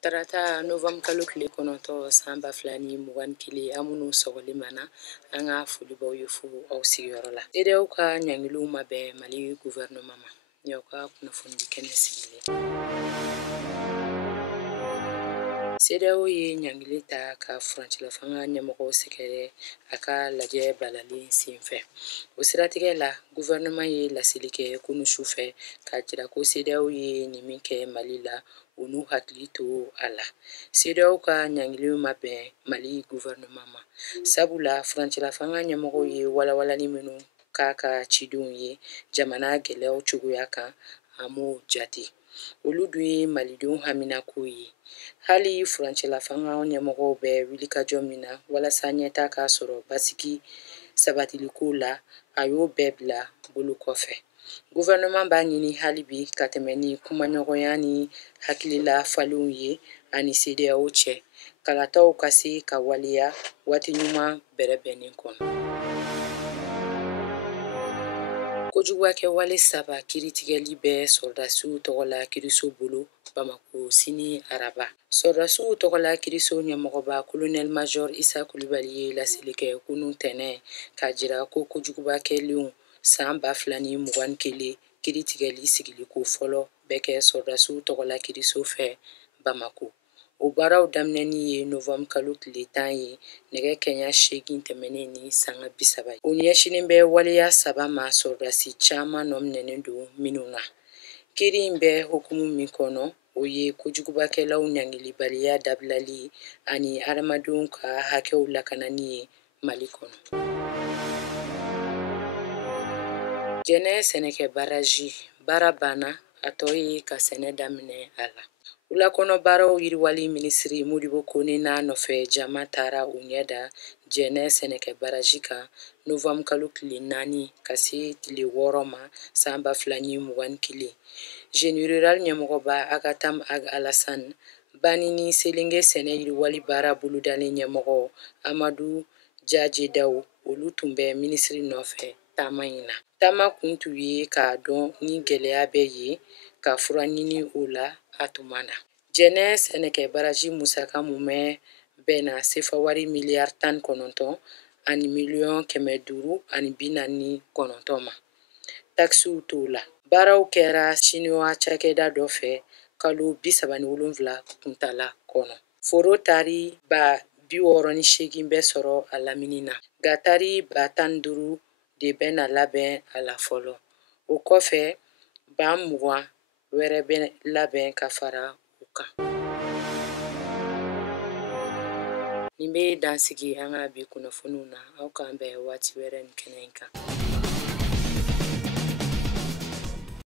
Tarata Novembre kalo tile kɔnɔntɔn san 2021 amunu sɔgɔli mana an ka folibaw ye fo aw sigiyɔrɔ la. CEDEAO ka ɲangiliw ma bɛn Mali gouvernement ma. Ɲaw ka kunnafoni kɛnɛ sigilen. CEDEAO ye ɲangili ta ka furancɛla fanga ɲɛmɔgɔw sɛgɛrɛ a ka lajɛ balalen senfɛ. O siratigɛ la, gouvernement ye laseli kɛ kunu sufɛ k'a jira ko CEDEAO ye nin min kɛ Mali la u n'u hakili to a la. CEDEAO ka ɲangiliw ma bɛn Mali gouvernement ma. Sabula furancɛla fanga ɲɛmɔgɔw ye walawalani minnu k'a ka cidenw ye jamana gɛlɛyaw cogoya kan a m'o jate. Olu dun ye malidenw haminako ye. Hali furancɛla fanga ɲɛmɔgɔw bɛ wilikajɔ min na walasa ɲɛta k'a sɔrɔ basigi sabatiliko la, a y'o bɛɛ bila bolo kɔfɛ. Gouvernement b'a ɲini hali bi ka tɛmɛ ni kumaɲɔgɔnya ni hakilila falenw ye ani CEDEAO cɛ. Kalataw ka se ka waliya waati ɲuman bɛrɛbɛnnen kɔnɔ. Kojugubakɛ wale 3 kiritigɛli bɛ sɔrdasiw tɔgɔla kiriso bolo Bamako sini araba. Sɔrdasiw tɔgɔla kiriso ɲɛmɔgɔba Colonel Major Isa Kulibali ye laseli kɛ kunun tɛnɛ k'a jira ko kojugubakɛlenw san 2021 kiritigɛli sigiliko fɔlɔ bɛ kɛ sɔrdasiw tɔgɔla kiriso fɛ Bamako. O baaraw daminɛni ye Novembre kalo tile 10 ye nɛgɛ kɛɲɛ 8 tɛmɛnen ni sanga 30 ye. O ɲɛsinin bɛ waleya 3 ma sɔrdasi caman nɔminɛnen don minnu na. Kiri in bɛ hukumu min kɔnɔ o ye kojugubakɛlaw ɲangilibaliya dabilali ani adamadenw ka hakɛw lakanani ye Mali kɔnɔ. Jɛnɛ sɛnɛkɛ baraji baara banna a tɔ ye ka sɛnɛ daminɛ a la. Wulakɔnɔ baaraw yiriwali minisiri Modibo Kone n'a nɔfɛ jama taara u ɲɛda jɛnɛ sɛnɛkɛ baraji kan Novembre kalo tile 4 ka se tile 6 ma san 2021. Génie rural ɲɛmɔgɔba Agatam Ag Alassane Bani ni Selenge sɛnɛ yiriwali baara bolodalen ɲɛmɔgɔ Amadu Jajedaw olu tun bɛ minisiri nɔfɛ taama in na. Taama kun t'u ye k'a dɔn ni gɛlɛya bɛ yen ka fura ɲini o la a tuma na. Jɛnɛ sɛnɛkɛ baraji musaka mun bɛnna sefa wari miliyari 19 ani miliyɔn 549 ma. Taxiw t'o la. Baaraw kɛra Chinois cakɛda dɔ fɛ kalo 37 kuntala kɔnɔ. Foro tari ba 68 bɛ sɔrɔ a lamini na. Gatari ba 15 de bɛna labɛn a la fɔlɔ. O kɔfɛ ba 20 wɛrɛ bɛ labɛn ka fara u kan. Nin bɛ dansigi an ka bi kunnafoniw na. Aw k'an bɛn waati wɛrɛ ni kɛnɛ in kan.